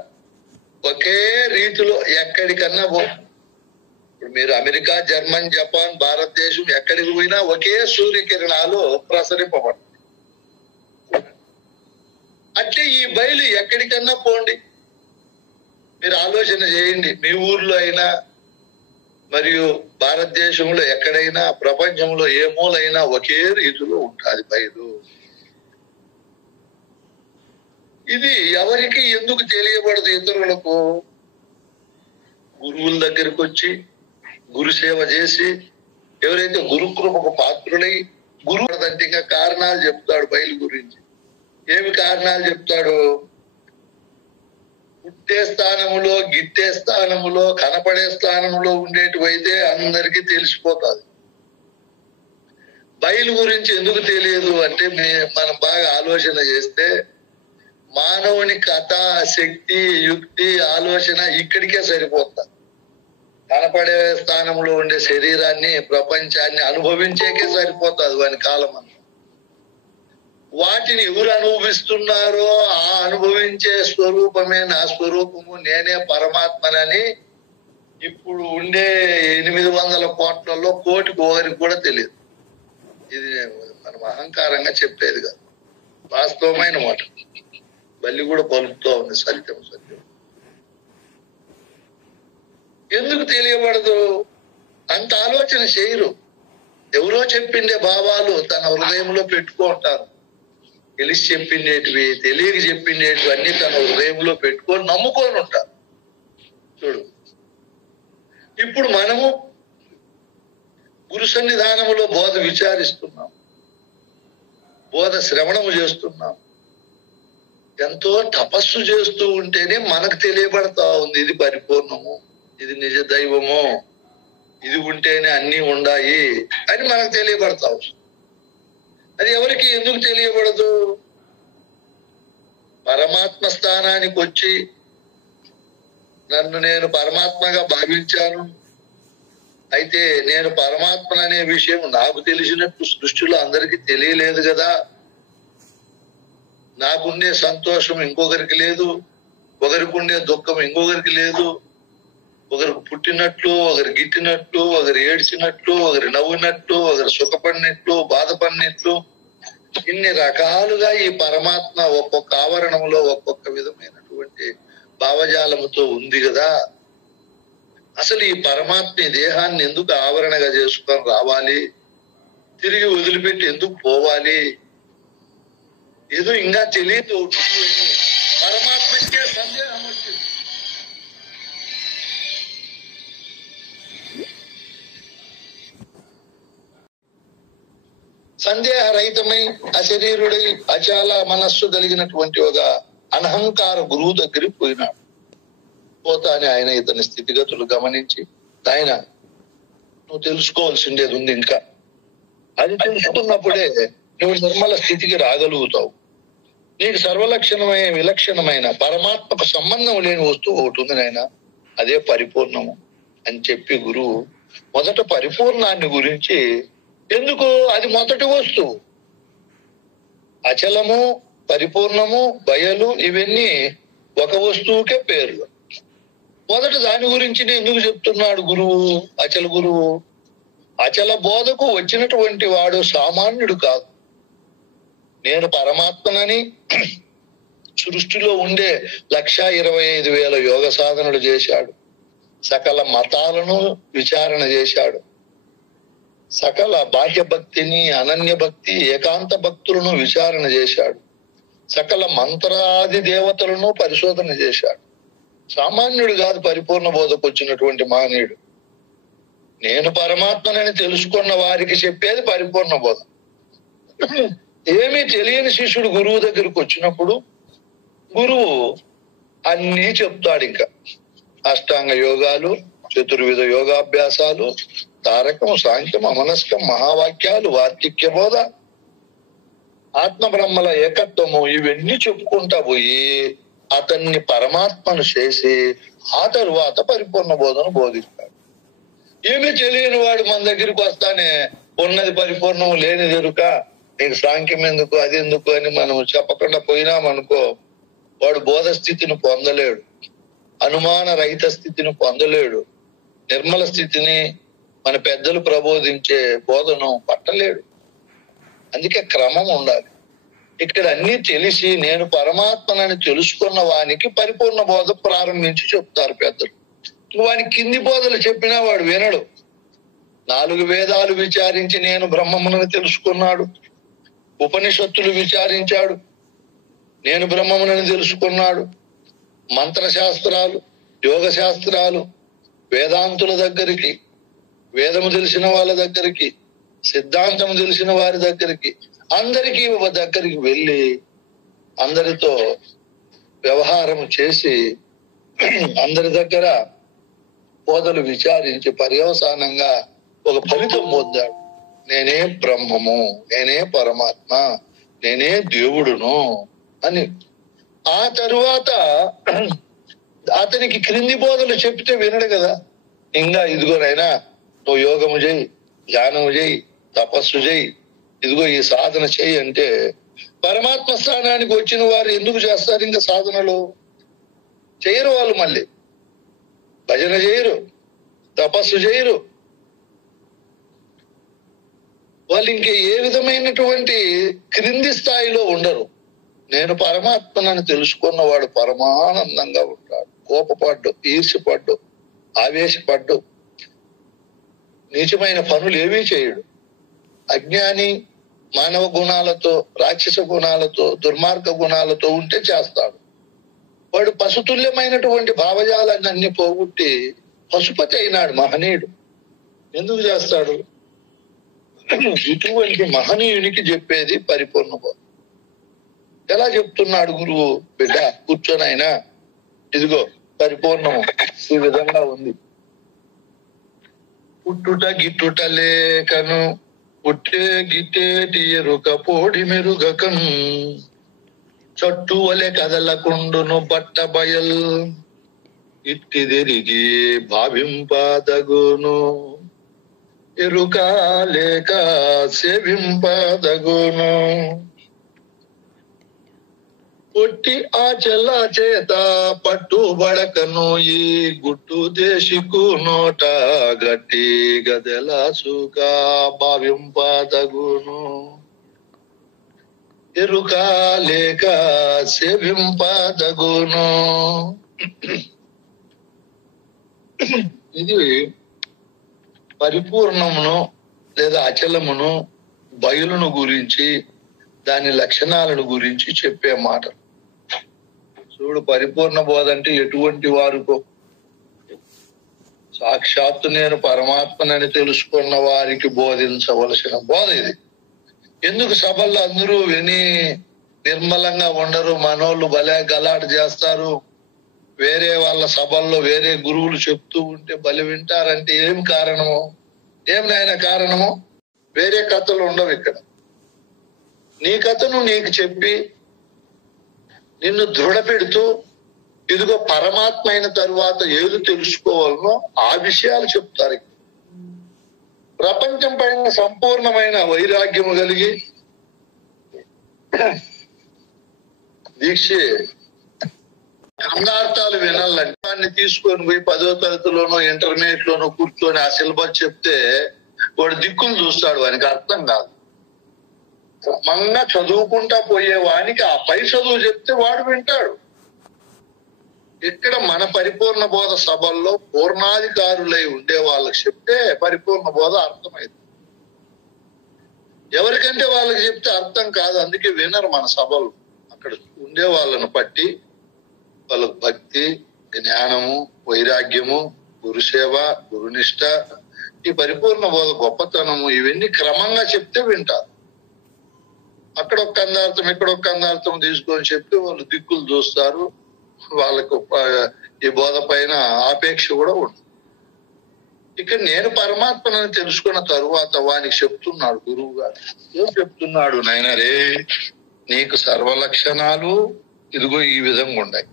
ఒకే రీతిలో ఎక్కడికన్నా ఇప్పుడు మీరు అమెరికా, జర్మన్, జపాన్, భారతదేశం ఎక్కడికి పోయినా ఒకే సూర్యకిరణాలు ప్రసరింపబడతాయి. అంటే ఈ బయలు ఎక్కడికన్నా పోండి, మీరు ఆలోచన చేయండి. మీ ఊర్లో అయినా మరియు భారతదేశంలో ఎక్కడైనా ప్రపంచంలో ఏ మూలైనా ఒకే రీతిలో ఉంటుంది బయలు. ఇది ఎవరికి ఎందుకు తెలియబడదు? ఇతరులకు గురువుల దగ్గరికి వచ్చి గురు సేవ చేసి ఎవరైతే గురుకృపకు పాత్రులై గురువు అంటే ఇంకా కారణాలు చెప్తాడు బయలు గురించి. ఏమి కారణాలు చెప్తాడు? పుట్టే స్థానములో, గిట్టే స్థానములో, కనపడే స్థానంలో ఉండేటివైతే అందరికీ తెలిసిపోతుంది. బయలు గురించి ఎందుకు తెలియదు అంటే మనం బాగా ఆలోచన చేస్తే మానవుని కథ, శక్తి, యుక్తి, ఆలోచన ఇక్కడికే సరిపోతుంది. కనపడే స్థానంలో ఉండే శరీరాన్ని, ప్రపంచాన్ని అనుభవించేకే సరిపోతుంది వాని కాలం అంతా. వాటిని ఎవరు అనుభవిస్తున్నారో ఆ అనుభవించే స్వరూపమే నా స్వరూపము, నేనే పరమాత్మనని ఇప్పుడు ఉండే 800 కోట్లలో కోటికి ఒకరికి కూడా తెలియదు. ఇది మనం అహంకారంగా చెప్పేది కాదు, వాస్తవమైన మాట. బల్లి కూడా పలుకుతూ ఉంది సత్యం సత్యం. ఎందుకు తెలియబడదు? అంత ఆలోచన చేయరు. ఎవరో చెప్పిండే భావాలు తన హృదయంలో పెట్టుకుంటారు. తెలిసి చెప్పిండేటివి, తెలియక చెప్పిండేటివి అన్ని తన హృదయంలో పెట్టుకొని నమ్ముకొని ఉంటారు. చూడు, ఇప్పుడు మనము గురు సన్నిధానములో బోధ విచారిస్తున్నాం, బోధ శ్రవణము చేస్తున్నాం. ఎంతో తపస్సు చేస్తూ ఉంటేనే మనకు తెలియబడతా ఉంది ఇది పరిపూర్ణము, ఇది నిజ దైవము, ఇది ఉంటేనే అన్ని ఉన్నాయి అని మనకు తెలియబడతా ఉంది. అది ఎవరికి ఎందుకు తెలియబడదు? పరమాత్మ స్థానానికి వచ్చి నన్ను నేను పరమాత్మగా భావించాను, అయితే నేను పరమాత్మ అనే విషయం నాకు తెలిసినట్టు సృష్టిలో అందరికీ తెలియలేదు కదా నాకుండే సంతోషం ఇంకొకరికి లేదు, ఒకరికి ఉండే దుఃఖం ఇంకొకరికి లేదు. ఒకరికి పుట్టినట్లు, ఒకరు గిట్టినట్లు, ఒకరు ఏడ్చినట్లు, ఒకరు నవ్వునట్లు, ఒకరు సుఖపడినట్లు, బాధపడినట్లు, ఇన్ని రకాలుగా ఈ పరమాత్మ ఒక్కొక్క ఆవరణంలో ఒక్కొక్క విధమైనటువంటి భావజాలముతో ఉంది కదా. అసలు ఈ పరమాత్మ ఈ దేహాన్ని ఎందుకు ఆవరణగా చేసుకొని రావాలి, తిరిగి వదిలిపెట్టి ఎందుకు పోవాలి, ఏదో ఇంకా తెలియదు. పరమాత్మకే సందేహం వచ్చింది. సందేహరహితమై అశరీరుడై అచాల మనస్సు కలిగినటువంటి ఒక అనహంకార గురువు దగ్గరికి పోయినాడు. పోతానే ఆయన ఇతని స్థితిగతులు గమనించి, ఆయన నువ్వు తెలుసుకోవాల్సిండేది ఉంది ఇంకా, అది తెలుసుకున్నప్పుడే నువ్వు నిర్మల స్థితికి రాగలుగుతావు. నీకు సర్వలక్షణమైన విలక్షణమైన పరమాత్మకు సంబంధం లేని వస్తువు ఒకటి ఉంది నాయన, అదే పరిపూర్ణము అని చెప్పి గురువు మొదట పరిపూర్ణాన్ని గురించి, ఎందుకు అది మొదటి వస్తువు, అచలము పరిపూర్ణము బయలు ఇవన్నీ ఒక వస్తువుకే పేర్లు. మొదట దాని గురించి ఎందుకు చెప్తున్నాడు గురువు, అచల గురువు? అచల బోధకు వచ్చినటువంటి వాడు సామాన్యుడు కాదు. నేను పరమాత్మనని సృష్టిలో ఉండే 1,25,000 యోగ సాధనలు చేశాడు, సకల మతాలను విచారణ చేశాడు, సకల బాహ్య భక్తిని, అనన్య భక్తి, ఏకాంత భక్తులను విచారణ చేశాడు, సకల మంత్రాది దేవతలను పరిశోధన చేశాడు. సామాన్యుడు కాదు పరిపూర్ణ బోధకు వచ్చినటువంటి మహనీయుడు. నేను పరమాత్మనని తెలుసుకున్న వారికి చెప్పేది పరిపూర్ణ బోధ. ఏమీ తెలియని శిష్యుడు గురువు దగ్గరకు వచ్చినప్పుడు గురువు అన్నీ చెప్తాడు. ఇంకా అష్టాంగ యోగాలు, చతుర్విధ యోగాభ్యాసాలు, తారకం, సాంఖ్యం, అమనస్కం, మహావాక్యాలు, వార్తిక్య బోధ, ఆత్మ బ్రహ్మల ఏకత్వము, ఇవన్నీ చెప్పుకుంటా పోయి అతన్ని పరమాత్మను చేసి ఆ తరువాత పరిపూర్ణ బోధను బోధిస్తాడు. ఏమీ తెలియని వాడు మన దగ్గరికి వస్తానే ఉన్నది పరిపూర్ణం లేనిది ఎరుక, నీకు సాంఖ్యం ఎందుకు అది ఎందుకు అని మనం చెప్పకుండా పోయినామనుకో, వాడు బోధ స్థితిని పొందలేడు, అనుమాన రహిత స్థితిని పొందలేడు, నిర్మల స్థితిని మన పెద్దలు ప్రబోధించే బోధను పట్టలేడు. అందుకే క్రమం ఉండాలి. ఇక్కడ అన్ని తెలిసి నేను పరమాత్మనని తెలుసుకున్న వానికి పరిపూర్ణ బోధ ప్రారంభించి చెప్తారు పెద్దలు. వానికి కింది బోధలు చెప్పినా వాడు వినడు. 4 వేదాలు విచారించి నేను బ్రహ్మమునని తెలుసుకున్నాడు, ఉపనిషత్తులు విచారించాడు, నేను బ్రహ్మమునని తెలుసుకున్నాడు, మంత్రశాస్త్రాలు, యోగ శాస్త్రాలు, వేదాంతుల దగ్గరికి, వేదము తెలిసిన వాళ్ళ దగ్గరికి, సిద్ధాంతము తెలిసిన వారి దగ్గరికి, అందరికీ దగ్గరికి వెళ్ళి అందరితో వ్యవహారం చేసి అందరి దగ్గర బోధలు విచారించి పర్యవసానంగా ఒక ఫలితం పొందాడు. నేనే బ్రహ్మము, నేనే పరమాత్మ, నేనే దేవుడును అని. ఆ తరువాత అతనికి క్రింది బోధలు చెప్తే వినడు కదా. ఇంకా ఇదిగోనైనా నువ్వు యోగము చేయి, ధ్యానము చేయి, తపస్సు చేయి, ఇదిగో ఈ సాధన చేయి అంటే పరమాత్మ స్థానానికి వచ్చిన వారు ఎందుకు చేస్తారు? ఇంకా సాధనలు చేయరు వాళ్ళు, మళ్ళీ భజన చేయరు, తపస్సు చేయరు. వాళ్ళు ఇంకే ఏ విధమైనటువంటి క్రింది స్థాయిలో ఉండరు. నేను పరమాత్మనని తెలుసుకున్నవాడు పరమానందంగా ఉంటాడు. కోపపడ్డు, ఈర్ష్యపడ్డు, ఆవేశపడ్డు, నీచమైన పనులు ఏవీ చేయడు. అజ్ఞాని మానవ గుణాలతో, రాక్షస గుణాలతో, దుర్మార్గ గుణాలతో ఉంటే చేస్తాడు. వాడు పశుతుల్యమైనటువంటి భావజాలాన్ని అన్ని పోగొట్టి పశుపతి అయినాడు మహనీయుడు. ఎందుకు చేస్తాడు? ఇటువంటి మహనీయునికి చెప్పేది పరిపూర్ణ బోధ. ఎలా చెప్తున్నాడు గురువు? బిడ్డ కూర్చొనైనా ఇదిగో పరిపూర్ణము ఈ విధంగా ఉంది. పుట్టుట గిట్టుట లేకను, పుట్టే గిట్టేటి ఎరుక పోడి మెరుగకం, చట్టు వలె కదలకుండును బట్ట బయల్, ఇట్టిదిరిగి భావింపదగును, ఎరుక లేక సేవింపదగును. పొట్టి ఆ చెల్ల చేత పట్టుబడకను ఈ గుట్టు దేశికు నోట గట్టి గదెలాసుగా భావింపదగును. ఎరుక లేక సేవింపదగును. ఇది పరిపూర్ణమును లేదా అచలమును బయలును గురించి దాని లక్షణాలను గురించి చెప్పే మాట. చూడు, పరిపూర్ణ బోధ అంటే ఎటువంటి వారికో, సాక్షాత్తు నేను పరమాత్మనని తెలుసుకున్న వారికి బోధించవలసిన బోధ ఇది. ఎందుకు సభల్లో అందరూ విని నిర్మలంగా ఉండరు? మనోళ్ళు భలే గలాట చేస్తారు. వేరే వాళ్ళ సభల్లో వేరే గురువులు చెప్తూ ఉంటే బలి వింటారంటే ఏం కారణము? ఏం నాయన కారణము? వేరే కథలు ఉండవు ఇక్కడ. నీ కథను నీకు చెప్పి నిన్ను దృఢపెడుతూ ఇదిగో పరమాత్మ అయిన తరువాత ఏది తెలుసుకోవాలనో ఆ విషయాలు చెప్తారు. ప్రపంచం పైన సంపూర్ణమైన వైరాగ్యము కలిగి దీక్ష గ్రంథార్థాలు వినాలంటే వాడిని తీసుకొని పోయి 10వ తరగతిలోనో ఇంటర్మీడియట్ లోనో కూర్చొని ఆ సిలబస్ చెప్తే వాడు దిక్కులు చూస్తాడు, వానికి అర్థం కాదు. క్రమంగా చదువుకుంటా పోయే వానికి ఆ పై చదువు చెప్తే వాడు వింటాడు. ఇక్కడ మన పరిపూర్ణ బోధ సభల్లో పూర్ణాధికారులై ఉండే వాళ్ళకి చెప్తే పరిపూర్ణ బోధ అర్థమైంది. ఎవరికంటే వాళ్ళకి చెప్తే అర్థం కాదు, అందుకే వినరు మన సభలు. అక్కడ ఉండే వాళ్ళను బట్టి వాళ్ళకు భక్తి, జ్ఞానము, వైరాగ్యము, గురుసేవ, గురునిష్ట, ఈ పరిపూర్ణ బోధ గొప్పతనము ఇవన్నీ క్రమంగా చెప్తే వింటారు. అక్కడ ఒక కందార్థం ఇక్కడ ఒక కందార్థం తీసుకొని చెప్తే వాళ్ళు దిక్కులు చూస్తారు. వాళ్ళకు ఈ బోధ పైన ఆపేక్ష కూడా ఉంటుంది. ఇక్కడ నేను పరమాత్మని తెలుసుకున్న తరువాత వానికి చెప్తున్నాడు గురువు గారు. ఏం చెప్తున్నాడు? నాయన రే, నీకు సర్వలక్షణాలు ఇదిగో ఈ విధంగా ఉన్నాయి.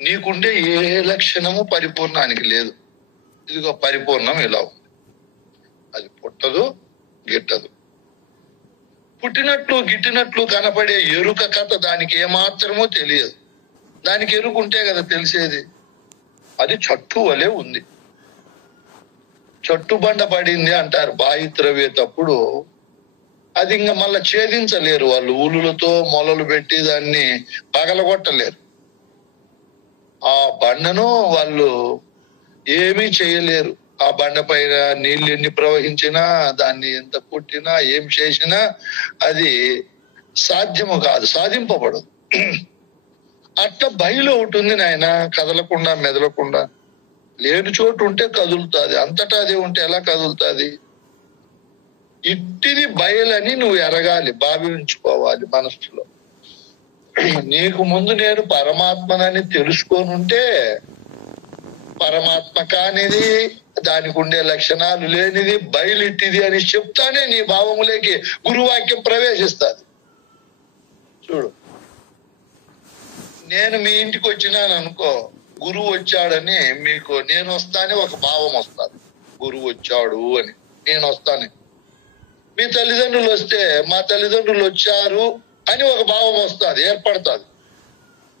నీకుండే ఏ లక్షణము పరిపూర్ణానికి లేదు. ఇదిగో పరిపూర్ణం ఇలా ఉంది. అది పుట్టదు, గిట్టదు. పుట్టినట్లు గిట్టినట్లు కనపడే ఎరుక కథ దానికి ఏమాత్రమో తెలియదు. దానికి ఎరుకుంటే కదా తెలిసేది. అది చట్టు వలె ఉంది. చట్టుబండ పడింది అంటారు బాయి త్రవ్వేటప్పుడు. అది ఇంకా మళ్ళా ఛేదించలేరు వాళ్ళు. ఊలులతో మొలలు పెట్టి దాన్ని పగలగొట్టలేరు. ఆ బండను వాళ్ళు ఏమీ చేయలేరు. ఆ బండ పైన నీళ్లు ఎన్ని ప్రవహించినా, దాన్ని ఎంత కొట్టినా, ఏం చేసినా అది సాధ్యము కాదు, సాధింపబడదు. అట్లా బయలు ఒకటి ఉంది నాయన, కదలకుండా మెదలకుండా. లేని చోటు ఉంటే కదులుతుంది, అంతటా అది ఉంటే ఎలా కదులుతుంది? ఇట్టిది బయలని నువ్వు ఎరగాలి, భావించుకోవాలి మనస్సులో. నీకు ముందు నేను పరమాత్మనని తెలుసుకొని ఉంటే పరమాత్మ కానిది, దానికి ఉండే లక్షణాలు లేనిది, బయలిట్టిది అని చెప్తానే నీ భావములోకి గురువాక్యం ప్రవేశిస్తుంది. చూడు, నేను మీ ఇంటికి వచ్చినాను అనుకో, గురువు వచ్చాడని మీకు నేను వస్తానే ఒక భావం వస్తుంది. గురువు వచ్చాడు అని నేను వస్తాను. మీ తల్లిదండ్రులు వస్తే మా తల్లిదండ్రులు వచ్చారు అని ఒక భావం వస్తుంది, ఏర్పడుతుంది.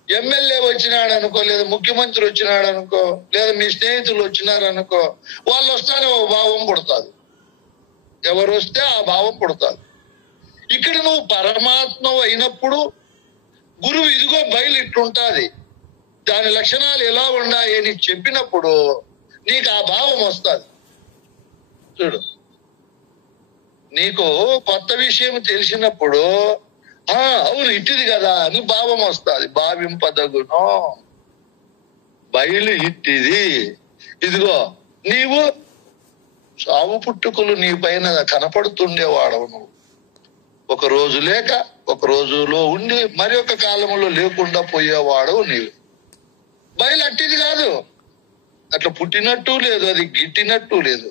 ఎమ్మెల్యే వచ్చినాడు అనుకో, లేదా ముఖ్యమంత్రి వచ్చినాడు అనుకో, లేదా మీ స్నేహితులు వచ్చినారు అనుకో, వాళ్ళు వస్తానే ఒక భావం పుడుతుంది. ఎవరు వస్తే ఆ భావం పుడుతుంది. ఇక్కడ నువ్వు పరమాత్మ అయినప్పుడు గురువు ఇదిగో బయలు ఇట్లుంటుంది, దాని లక్షణాలు ఎలా ఉన్నాయి అని చెప్పినప్పుడు నీకు ఆ భావం వస్తుంది. చూడు, నీకు కొత్త విషయం తెలిసినప్పుడు అవును ఇట్టిది కదా అని భావం వస్తుంది. భావింపదగును, బయలు ఇట్టిది. ఇదిగో నీవు సావు పుట్టుకలు నీ పైన కనపడుతుండేవాడవు. నువ్వు ఒక రోజు లేక ఒక రోజులో ఉండి మరి ఒక కాలంలో లేకుండా పోయేవాడవు నీవు. బయలు అట్టిది కాదు, అట్లా పుట్టినట్టు లేదు, అది గిట్టినట్టు లేదు.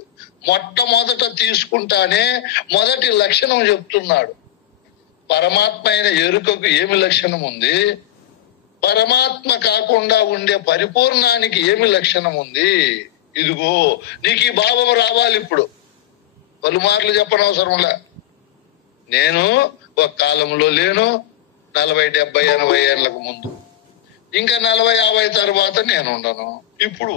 మొట్టమొదట తీసుకుంటానే మొదటి లక్షణం చెప్తున్నాడు. పరమాత్మ అయిన ఎరుకకు ఏమి లక్షణం ఉంది, పరమాత్మ కాకుండా ఉండే పరిపూర్ణానికి ఏమి లక్షణం ఉంది. ఇదిగో నీకు ఈ భావం రావాలి. ఇప్పుడు పలుమార్లు చెప్పనవసరంలే. నేను ఒక కాలంలో లేను, 40, 70, 80 ఏళ్ళకు ముందు. ఇంకా 40, 50 తర్వాత నేను ఉండను. ఇప్పుడు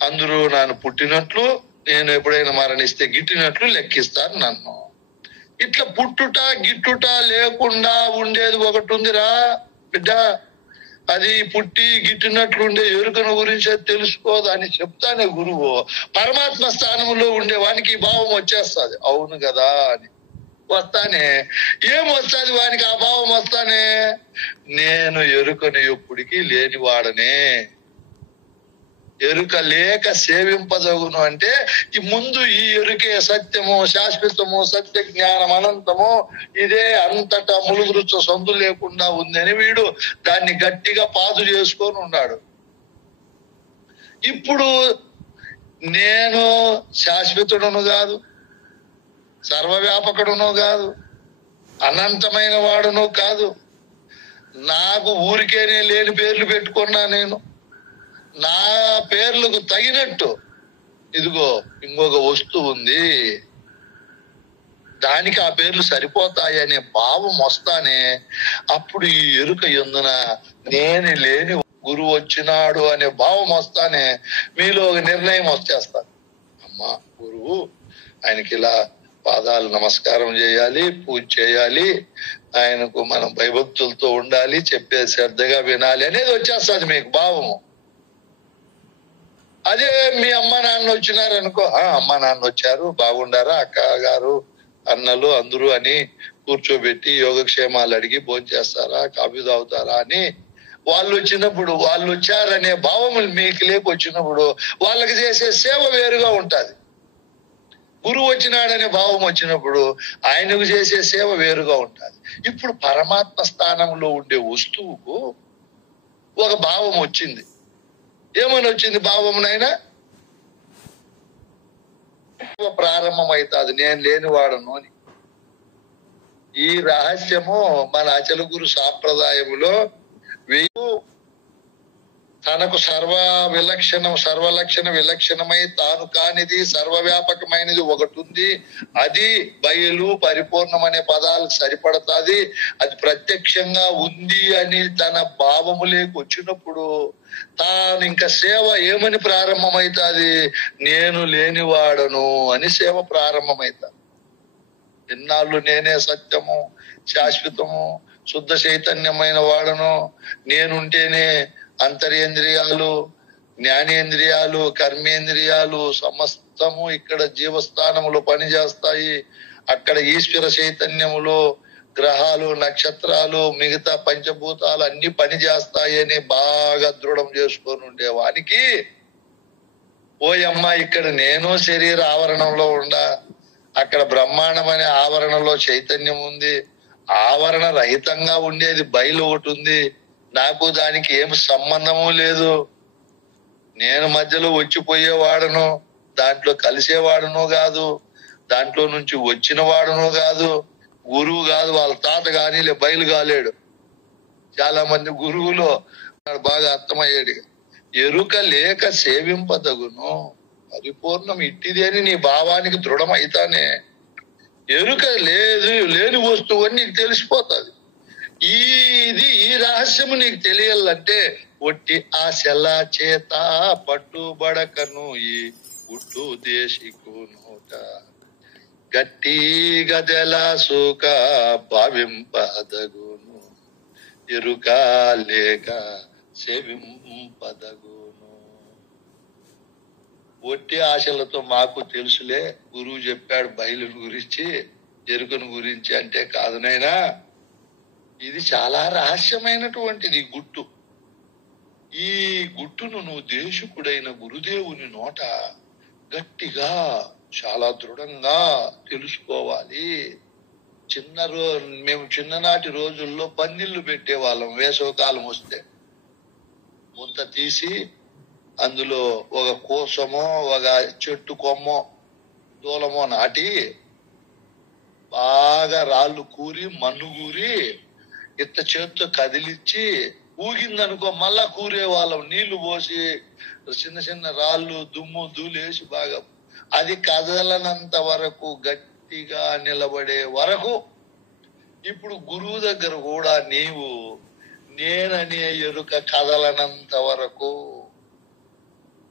అందరూ నన్ను పుట్టినట్లు, నేను ఎప్పుడైనా మరణిస్తే గిట్టినట్లు లెక్కిస్తారు నన్ను. ఇట్లా పుట్టుట గిట్టుట లేకుండా ఉండేది ఒకటి ఉందిరా బిడ్డ. అది పుట్టి గిట్టినట్లు ఉండే ఎరుకను గురించి తెలుసుకోదు అని చెప్తానే గురువు. పరమాత్మ స్థానంలో ఉండే వానికి ఈ భావం వచ్చేస్తుంది. అవును కదా అని వస్తానే ఏం వస్తుంది వానికి ఆ భావం వస్తానే, నేను ఎరుకను ఎప్పుడికి లేనివాడనే, ఎరుక లేక సేవింపదగును అంటే ఈ ముందు ఈ ఎరుకే సత్యము, శాశ్వతము, సత్య జ్ఞానం అనంతము, ఇదే అంతటా ములుగురుచు సందు లేకుండా ఉందని వీడు దాన్ని గట్టిగా పాదు చేసుకొని ఉన్నాడు. ఇప్పుడు నేను శాశ్వతుడును కాదు, సర్వవ్యాపకుడును కాదు, అనంతమైన వాడును కాదు. నాకు ఊరికేనే లేని పేర్లు పెట్టుకున్నా. నేను నా పేర్లకు తగినట్టు ఇదిగో ఇంకొక వస్తువు ఉంది, దానికి ఆ పేర్లు సరిపోతాయి అనే భావం వస్తానే అప్పుడు ఈ ఎరుక ఎందున నేను లేని గురువు వచ్చినాడు అనే భావం వస్తానే మీలో ఒక నిర్ణయం వచ్చేస్తాను. అమ్మా గురువు ఆయనకి ఇలా పాదాలు నమస్కారం చేయాలి, పూజ చేయాలి, ఆయనకు మనం భయభక్తులతో ఉండాలి, చెప్పేది శ్రద్ధగా వినాలి అనేది వచ్చేస్తుంది మీకు భావము. అదే మీ అమ్మ నాన్న వచ్చినారనుకో, అమ్మ నాన్న వచ్చారు బాగుండారా, అక్క గారు అన్నలు అందరూ అని కూర్చోబెట్టి యోగక్షేమాలు అడిగి భోంచేస్తారా, కాఫీ తాగుతారా అని వాళ్ళు వచ్చినప్పుడు, వాళ్ళు వచ్చారనే భావములు మీకు లేకొచ్చినప్పుడు వాళ్ళకి చేసే సేవ వేరుగా ఉంటది. గురువు వచ్చినాడనే భావం వచ్చినప్పుడు ఆయనకు చేసే సేవ వేరుగా ఉంటది. ఇప్పుడు పరమాత్మ స్థానంలో ఉండే వస్తువుకు ఒక భావం వచ్చింది. ఏమని వచ్చింది భావమునైనా? ప్రారంభమైతాది నేను లేనివాడను అని. ఈ రహస్యము మన అచల గురు సాంప్రదాయములో తనకు సర్వలక్షణ విలక్షణమై తాను కానిది సర్వవ్యాపకమైనది ఒకటి ఉంది, అది బయలు పరిపూర్ణం అనే పదాలకు సరిపడతాది. అది ప్రత్యక్షంగా ఉంది అని తన భావములేకి వచ్చినప్పుడు తాను ఇంకా సేవ ఏమని ప్రారంభమైతాది? నేను లేనివాడను అని సేవ ప్రారంభమైతాది. ఇన్నాళ్ళు నేనే సత్యము, శాశ్వతము, శుద్ధ చైతన్యమైన వాడను, నేనుంటేనే అంతరేంద్రియాలు, జ్ఞానేంద్రియాలు, కర్మేంద్రియాలు సమస్తము ఇక్కడ జీవస్థానములో పనిచేస్తాయి. అక్కడ ఈశ్వర చైతన్యములో గ్రహాలు, నక్షత్రాలు, మిగతా పంచభూతాలు అన్ని పనిచేస్తాయి అని బాగా దృఢం చేసుకొని ఉండేవానికి ఓయమ్మ ఇక్కడ నేను శరీర ఆవరణంలో ఉండా, అక్కడ బ్రహ్మాండం అనే ఆవరణలో చైతన్యం ఉంది, ఆవరణ రహితంగా ఉండేది బయలు ఒకటి ఉంది, నాకు దానికి ఏం సంబంధము లేదు, నేను మధ్యలో వచ్చిపోయేవాడును, దాంట్లో కలిసేవాడును కాదు, దాంట్లో నుంచి వచ్చిన వాడును కాదు, గురువు కాదు, వాళ్ళ తాత కానీ బయలు కాలేడు. చాలా మంది గురువులో బాగా అర్థమయ్యాడు. ఎరుక లేక సేవింపదగును పరిపూర్ణం ఇట్టిది అని నీ భావానికి దృఢమైతానే ఎరుక లేని వస్తువు అని నీకు తెలిసిపోతుంది. ఈ రహస్యము నీకు తెలియాలంటే ఒట్టి ఆశల చేత పట్టుబడకను ఈ గుట్టు దేశికు నోట గట్టి గదెల సుఖ భావింపదగును ఎరుక లేక సేవింపదగును. ఒట్టి ఆశలతో మాకు తెలుసులే, గురువు చెప్పాడు బయలును గురించి, ఎరుకను గురించి అంటే కాదునైనా ఇది చాలా రహస్యమైనటువంటిది గుట్టు. ఈ గుట్టును నువ్వు దేశకుడైన గురుదేవుని నోట గట్టిగా చాలా దృఢంగా తెలుసుకోవాలి. మేము చిన్ననాటి రోజుల్లో పందిళ్ళు పెట్టేవాళ్ళం. వేసవకాలం వస్తే ముంత తీసి అందులో ఒక కోసమో ఒక చెట్టు కొమ్మో దూలమో నాటి బాగా రాళ్ళు కూరి మన్ను కూరి ఇత్త చేత్తో కదిలిచ్చి ఊగిందనుకో మళ్ళా కూరే వాళ్ళం. నీళ్లు పోసి చిన్న చిన్న రాళ్ళు దుమ్ము ధూళేసి బాగా అది కదలనంత వరకు గట్టిగా నిలబడే వరకు ఇప్పుడు గురువు దగ్గర కూడా నీవు నేననే ఎరుక కదలనంత వరకు,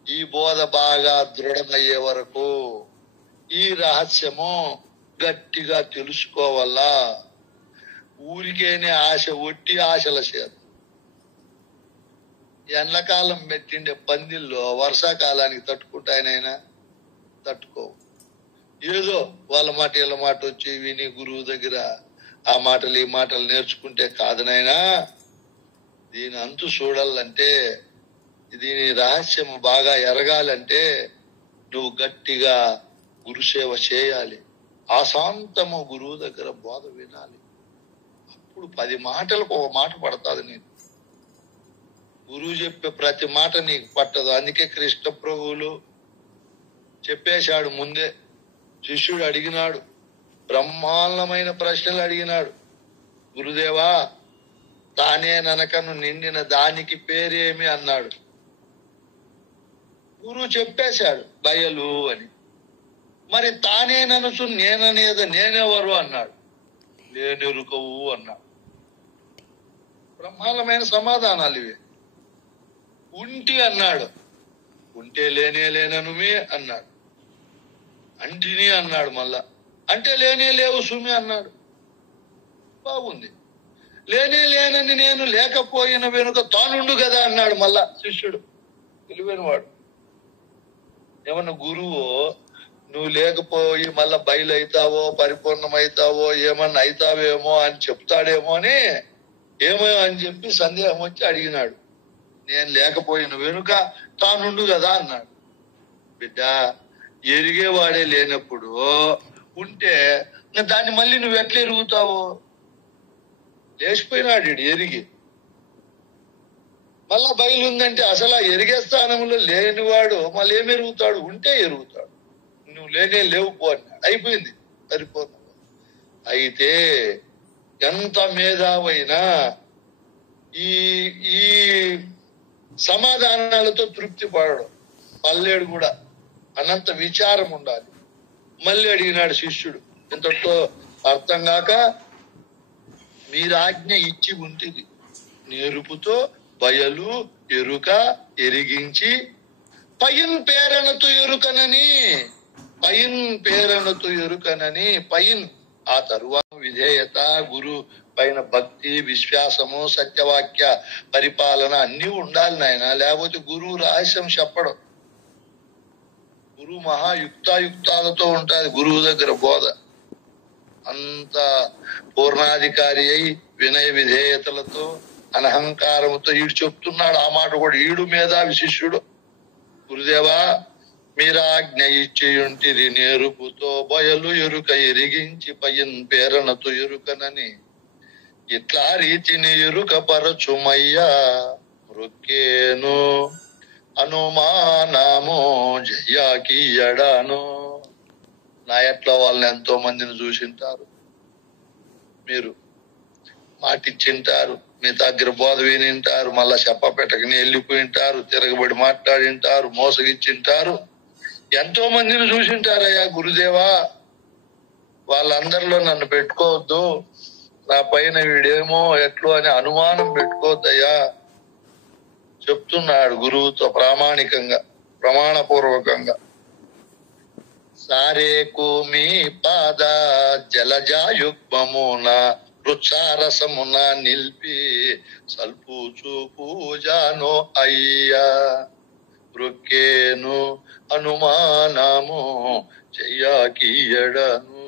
ఈ బోధ బాగా దృఢమయ్యే వరకు ఈ రహస్యము గట్టిగా తెలుసుకోవాలా. ఊరికేనే ఆశ, ఒట్టి ఆశల చేత ఎండాకాలం పెట్టిండే పందిల్లో వర్షాకాలానికి తట్టుకుంటాయనైనా తట్టుకోవు. ఏదో వాళ్ళ మాట వీళ్ళ మాట వచ్చి విని గురువు దగ్గర ఆ మాటలు ఈ మాటలు నేర్చుకుంటే కాదునైనా, దీని అంతు చూడాలంటే, దీని రహస్యం బాగా ఎరగాలంటే నువ్వు గట్టిగా గురుసేవ చేయాలి. ఆశాంతము గురువు దగ్గర బోధ వినాలి. అప్పుడు 10 మాటలకు ఒక మాట పడతాది నీకు. గురువు చెప్పే ప్రతి మాట నీకు పట్టదు. అందుకే కృష్ణ ప్రభువులు చెప్పేశాడు ముందే. శిష్యుడు అడిగినాడు, బ్రహ్మాండమైన ప్రశ్నలు అడిగినాడు. గురుదేవా, తానే ననకను నిండిన దానికి పేరేమి అన్నాడు. గురువు చెప్పేశాడు బయలు అని. మరి తానే ననుసు నేననేది నేనెవరు అన్నాడు. నేనెరుకవు అన్నాడు. బ్రహ్మాండమైన సమాధానాలు ఇవి. ఉంటి అన్నాడు. ఉంటే లేనే లేననుమే అన్నాడు. అంటిని అన్నాడు. మళ్ళా అంటే లేనే లేవు సుమి అన్నాడు. బాగుంది. లేనే లేనని నేను లేకపోయిన వెనుక తానుండు కదా అన్నాడు మళ్ళా శిష్యుడు. తెలివైన వాడు. ఏమన్నా గురువు నువ్వు లేకపోయి మళ్ళా బయలైతావో పరిపూర్ణమైతావో ఏమన్నా అవుతావేమో అని చెప్తాడేమో అని, ఏమో అని చెప్పి సందేహం వచ్చి అడిగినాడు. నేను లేకపోయిన వెనుక తానుండు కదా అన్నాడు. బిడ్డ, ఎరిగేవాడే లేనప్పుడు ఉంటే దాన్ని మళ్ళీ నువ్వు ఎట్లా ఎరుగుతావు? లేచిపోయినాడు ఎరిగి. మళ్ళా బయలుందంటే అసలు ఆ ఎరిగే స్థానంలో లేనివాడు మళ్ళీ ఏమి ఎరుగుతాడు? ఉంటే ఎరుగుతాడు. నువ్వు లేనే లేవు పో అన్నాడు. అయిపోయింది పరిపూర్ణంగా. అయితే ఎంత మేధావైనా ఈ ఈ సమాధానాలతో తృప్తి పడడం పల్లేడు కూడా. అనంత విచారం ఉండాలి. మళ్ళీ అడిగినాడు శిష్యుడు. ఇంతటితో అర్థం కాక, మీరు ఆజ్ఞ ఇచ్చి ఉంటుంది నేర్పుతో బయలు ఎరుక ఎరిగించి పయిన్ పేరణతో ఎరుకనని, పయిన్ పేరణతో ఎరుకనని. పయిన్ ఆ తరువాత విధేయత, గురు పైన భక్తి, విశ్వాసము, సత్యవాక్య పరిపాలన అన్ని ఉండాలి నాయన. లేకపోతే గురువు రహస్యం చెప్పడం. గురువు మహాయుక్తాయుక్తాలతో ఉంటుంది గురువు దగ్గర బోధ. అంత పూర్ణాధికారి అయి వినయ విధేయతలతో అనహంకారముతో ఈడు చెప్తున్నాడు. ఆ మాట కూడా ఈడు మేధావి శిష్యుడు. గురుదేవా, మీరాజ్ఞ ఇచ్చియుంటిరి నేరుపుతో బయలు ఎరుక ఎరిగించి పయిన్ పేరణతో ఎరుకనని. ఇట్లా రీతిని ఎరుక పరచుమయ్యా మృక్కేను అనుమానము జయాకీయడాను. నా ఎట్లా వాళ్ళని ఎంతో మందిని చూసింటారు. మీరు మాటిచ్చింటారు, మీ దగ్గర బోధ వినింటారు, మళ్ళా చెప్పపెట్టకని వెళ్ళిపోయింటారు, తిరగబడి మాట్లాడింటారు, మోసగిచ్చింటారు. ఎంతో మందిని చూసింటారయ్యా గురుదేవా. వాళ్ళందరిలో నన్ను పెట్టుకోవద్దు. నా పైన వీడేమో ఎట్లు అని అనుమానం పెట్టుకోవద్దయ్యా చెప్తున్నాడు గురువుతో ప్రామాణికంగా, ప్రమాణపూర్వకంగా. సారేకు మీ పాద జలజాయుగ్మమున వృక్షారసమున నిల్పి సల్పూచు పూజాను అయ్యా వృక్కేను అనుమానము చెయ్యాకీయడను.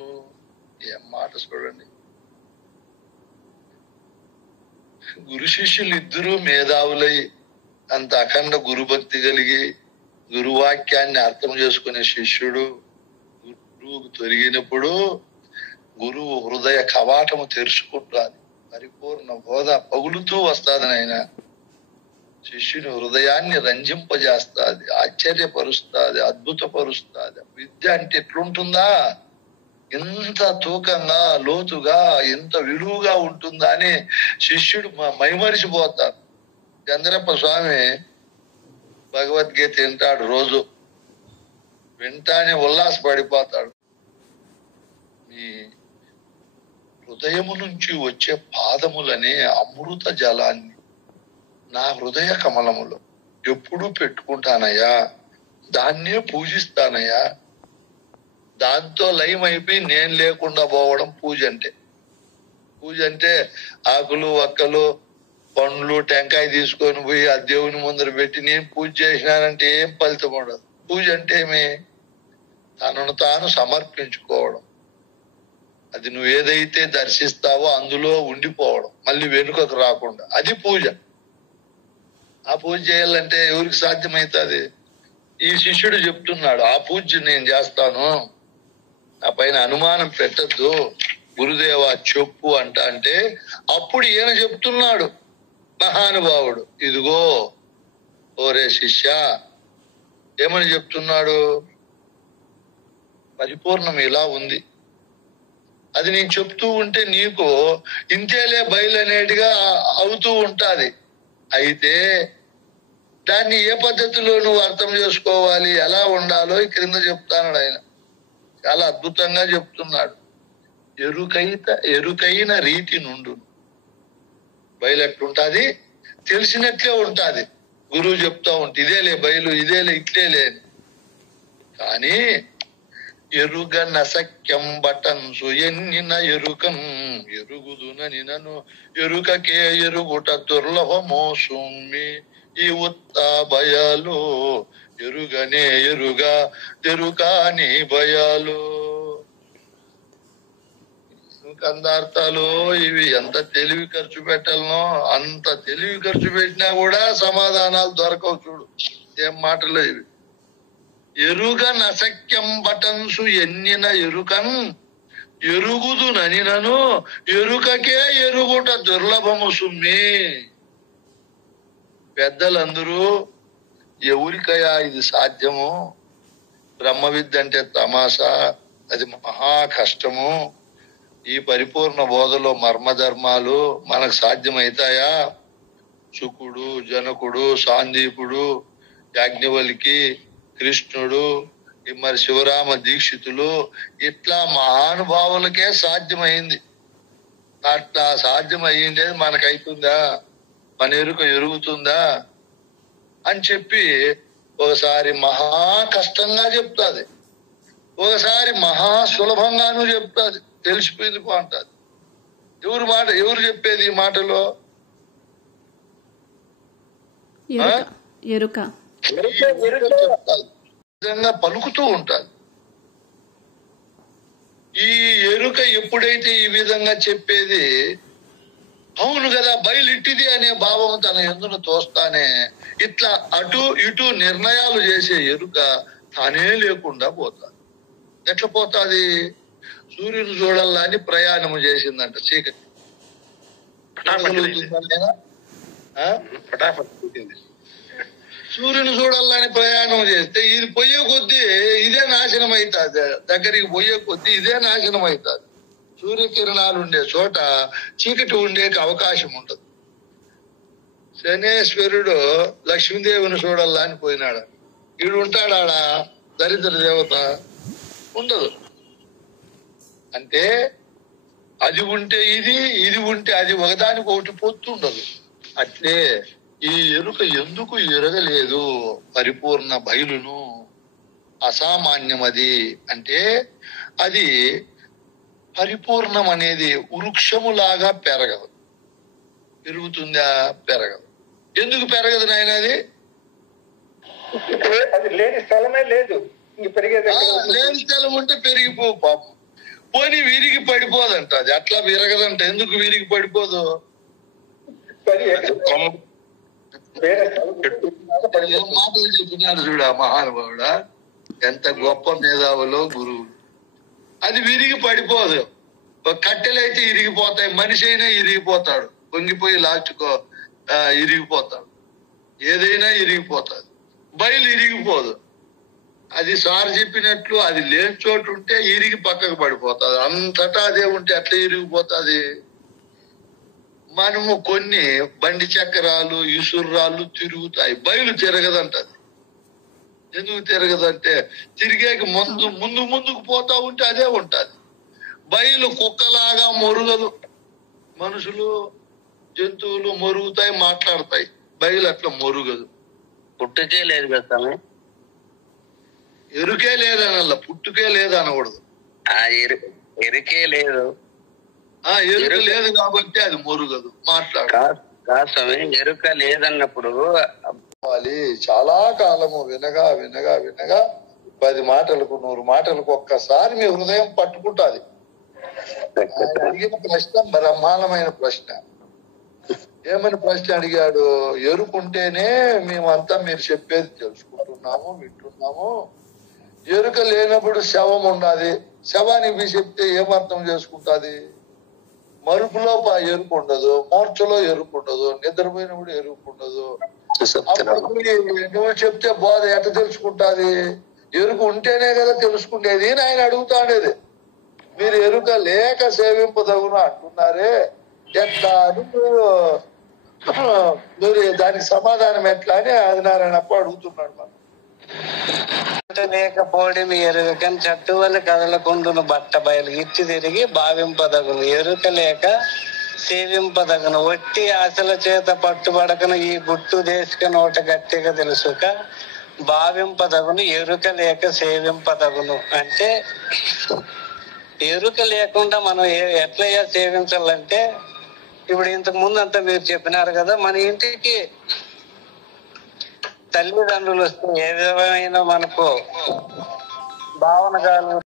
ఏం మాట చూడండి. గురు శిష్యులు ఇద్దరూ మేధావులై అంత అఖండ గురుభక్తి కలిగి గురువాక్యాన్ని అర్థం చేసుకునే శిష్యుడు గురువుకు తొలగినప్పుడు గురువు హృదయ కవాటము తెరుచుకుంటాది. పరిపూర్ణ బోధ పగులుతూ వస్తాది నాయన. శిష్యుని హృదయాన్ని రంజింపజేస్తాది, ఆశ్చర్యపరుస్తాది, అద్భుతపరుస్తాది. విద్య అంటే ఎట్లుంటుందా, ఎంత తూకంగా లోతుగా ఎంత విలువగా ఉంటుందా అని శిష్యుడు మైమరిచిపోతాడు. చంద్రప్ప స్వామి భగవద్గీత వింటాడు రోజు. వింటానే ఉల్లాసపడిపోతాడు. మీ హృదయము నుంచి వచ్చే పాదములనే అమృత జలాన్ని నా హృదయ కమలములో ఎప్పుడూ పెట్టుకుంటానయ్యా, దాన్నే పూజిస్తానయ్యా. దాంతో లయం అయిపోయి నేను లేకుండా పోవడం పూజ అంటే. పూజ అంటే ఆకులు వక్కలు పండ్లు టెంకాయ తీసుకొని పోయి ఆ దేవుని ముందర పెట్టి నేను పూజ చేసినానంటే ఏం ఫలితం ఉండదు. పూజ అంటే ఏమి? తనను తాను సమర్పించుకోవడం. అది నువ్వు ఏదైతే దర్శిస్తావో అందులో ఉండిపోవడం, మళ్ళీ వెనుకకు రాకుండా. అది పూజ. ఆ పూజ చేయాలంటే ఎవరికి సాధ్యమవుతుంది? ఈ శిష్యుడు చెప్తున్నాడు, ఆ పూజ నేను చేస్తాను, ఆ పైన అనుమానం పెట్టద్దు గురుదేవా చెప్పు అంటే అప్పుడు ఈయన చెప్తున్నాడు మహానుభావుడు, ఇదిగో ఓరే శిష్య, ఏమని చెప్తున్నాడు? పరిపూర్ణం ఇలా ఉంది. అది నేను చెప్తూ ఉంటే నీకు ఇంతేలే బయలునేటిగా అవుతూ ఉంటాది. అయితే దాన్ని ఏ పద్ధతిలో నువ్వు అర్థం చేసుకోవాలి, ఎలా ఉండాలో ఈ క్రింద చెప్తాడు ఆయన. చాలా అద్భుతంగా చెప్తున్నాడు. ఎరుకైన రీతి నుండు బయలు ఎట్లుంటాది తెలిసినట్లే ఉంటాది. గురువు చెప్తా ఉంటే ఇదేలే బయలు, ఇదేలే ఇట్లేలే అని. కానీ ఎరుగన సఖ్యం బటన్సు ఎన్నిన ఎరుకం ఎరుగుదునని నన్ను ఎరుకకే ఎరుగుట దుర్లభమో సుమ్మి ఈ ఉత్త భయాలు ఎరుగనే ఎరుకాని భయాలు. కందార్థాలు ఇవి ఎంత తెలివి ఖర్చు పెట్టాలనో అంత తెలివి ఖర్చు పెట్టినా కూడా సమాధానాలు దొరకవు. చూడు ఏం మాటలు ఇవి. ఎరుగన్ అసఖ్యం బటన్సు ఎన్నిన ఎరుకన్ ఎరుగుదునని నను ఎరుకకే ఎరుగుట దుర్లభము సుమ్మి. పెద్దలందరూ ఎవరికయా ఇది సాధ్యము? బ్రహ్మ విద్య అంటే తమాషా, అది మహా కష్టము. ఈ పరిపూర్ణ బోధలో మర్మధర్మాలు మనకు సాధ్యమవుతాయా? శుకుడు, జనకుడు, సాందీపుడు, యాజ్ఞవల్కి, కృష్ణుడు, మరి శివరామ దీక్షితులు, ఇట్లా మహానుభావులకే సాధ్యమైంది. అట్లా సాధ్యమయ్యిండేది మనకైతుందా? మన ఎరుక ఎరుగుతుందా అని చెప్పి ఒకసారి మహా కష్టంగా చెప్తాది, ఒకసారి మహా సులభంగాను చెప్తాది. తెలిసిపోయింది అంటది. ఎవరు చెప్పేది ఈ మాటలో? నిజంగా పలుకుతూ ఉంటాది. ఈ ఎరుక ఎప్పుడైతే ఈ విధంగా చెప్పేది, అవును కదా బయలుట్టిది అనే భావం తన ఎందును తోస్తానే ఇట్లా అటు ఇటు నిర్ణయాలు చేసే ఎరుక తానే లేకుండా పోతాది. ఎట్లా పోతాది? సూర్యుని చూడాలని ప్రయాణము చేసిందంట చీకటి. సూర్యుని చూడాలని ప్రయాణం చేస్తే ఇది పోయే కొద్దీ ఇదే నాశనం అవుతుంది. దగ్గరికి పోయే కొద్దీ ఇదే నాశనం అవుతుంది. సూర్యకిరణాలు ఉండే చోట చీకటి ఉండే అవకాశం ఉండదు. శనేశ్వరుడు లక్ష్మీదేవిని చూడాలని పోయినాడు. వీడు ఉంటాడా? దరిద్ర దేవత ఉండదు. అంటే అది ఉంటే ఇది ఉంటే అది, ఒకదానికి ఒకటి పొత్తుండదు. అట్లే ఈ ఎరుక ఎందుకు ఎరగలేదు పరిపూర్ణ బయలును? అసామాన్యం అది. అంటే అది పరిపూర్ణం అనేది వృక్షములాగా పెరగదు. పెరుగుతుందా? పెరగదు. ఎందుకు పెరగదు నాయన? అది లేని స్థలమే లేదు. లేని స్థలం ఉంటే పెరిగిపో పాపం. పోనీ విరిగి పడిపోదంట. అది అట్లా విరగదంట. ఎందుకు విరిగి పడిపోదు? మాటలు చెప్పినాడు చూడ మహానుభావుడా, ఎంత గొప్ప మేధావులో గురువులు. అది విరిగి పడిపోదు. కట్టెలైతే ఇరిగిపోతాయి, మనిషి అయినా ఇరిగిపోతాడు, పొంగిపోయి లాస్ట్కో ఇరిగిపోతాడు. ఏదైనా ఇరిగిపోతాది. బయలు ఇరిగిపోదు. అది సార్ చెప్పినట్లు అది లేని చోటు ఉంటే ఇరిగి పక్కకు పడిపోతుంది. అంతటా అదే ఉంటే అట్లా ఇరిగిపోతుంది. మనము కొన్ని బండి చక్రాలు ఇసుర్రాళ్ళు తిరుగుతాయి, బయలు తిరగదంటది. ఎందుకు తిరగదంటే తిరిగేకి ముందుకు పోతా ఉంటే అదే ఉంటది. బయలు కుక్కలాగా మొరుగదు. మనుషులు జంతువులు మొరుగుతాయి, మాట్లాడతాయి. బయలు అట్లా మొరుగదు. పుట్టుకే లేదు కదా స్వామి. ఎరుకే లేదనల్లా, పుట్టుకే లేదనకూడదు. ఎరుకే లేదు. ఎరుక లేదు కాబట్టి అది మొరుగదు, మాట్లాడు. కాదు స్వామి, ఎరుక లేదన్నప్పుడు చాలా కాలము వినగా వినగా వినగా 10 మాటలకు 100 మాటలకు ఒక్కసారి మీ హృదయం పట్టుకుంటాది. ఆయన అడిగిన ప్రశ్న బ్రహ్మాండమైన ప్రశ్న. ఏమని ప్రశ్న అడిగాడు? ఎరుకుంటేనే మేమంతా మీరు చెప్పేది తెలుసుకుంటున్నాము, వింటున్నాము. ఎరుక లేనప్పుడు శవం ఉండాలి. శవానికి మీ చెప్తే ఏమర్థం చేసుకుంటాది? మరుపులో ఎరుకు ఉండదు, మూర్ఛలో ఎరుకు ఉండదు, నిద్రపోయినప్పుడు ఎరుకు ఉండదు. నువ్వు చెప్తే బోధ ఎట్ట తెలుసుకుంటాది? ఎరుకు ఉంటేనే కదా తెలుసుకుంటేది అని ఆయన అడుగుతాడేది. మీరు ఎరుక లేక సేవింపదగును అంటున్నారే, ఎట్లా అని మీరు దానికి సమాధానం ఎట్లా అని ఆదినారాయణప్ప అడుగుతున్నాడు. మనం లేకపోవడం ఎరుకని చట్టు వల్ల కదలకుండును బట్ట బయలు ఇచ్చి తిరిగి భావింపదగును. ఎరుక లేక సేవింపదగును. ఒట్టి ఆశల చేత పట్టుబడకను ఈ గుట్టు దేశక నోట గట్టిగా తెలుసుక భావింపదగును. ఎరుక లేక సేవింపదగును అంటే ఎరుక లేకుండా మనం ఎట్లయ్యా సేవించాలంటే, ఇప్పుడు ఇంతకు ముందు అంతా మీరు చెప్పినారు కదా, మన ఇంటికి తల్లిదండ్రులు వస్తే ఏ విధమైన మనకు భావన కాదు.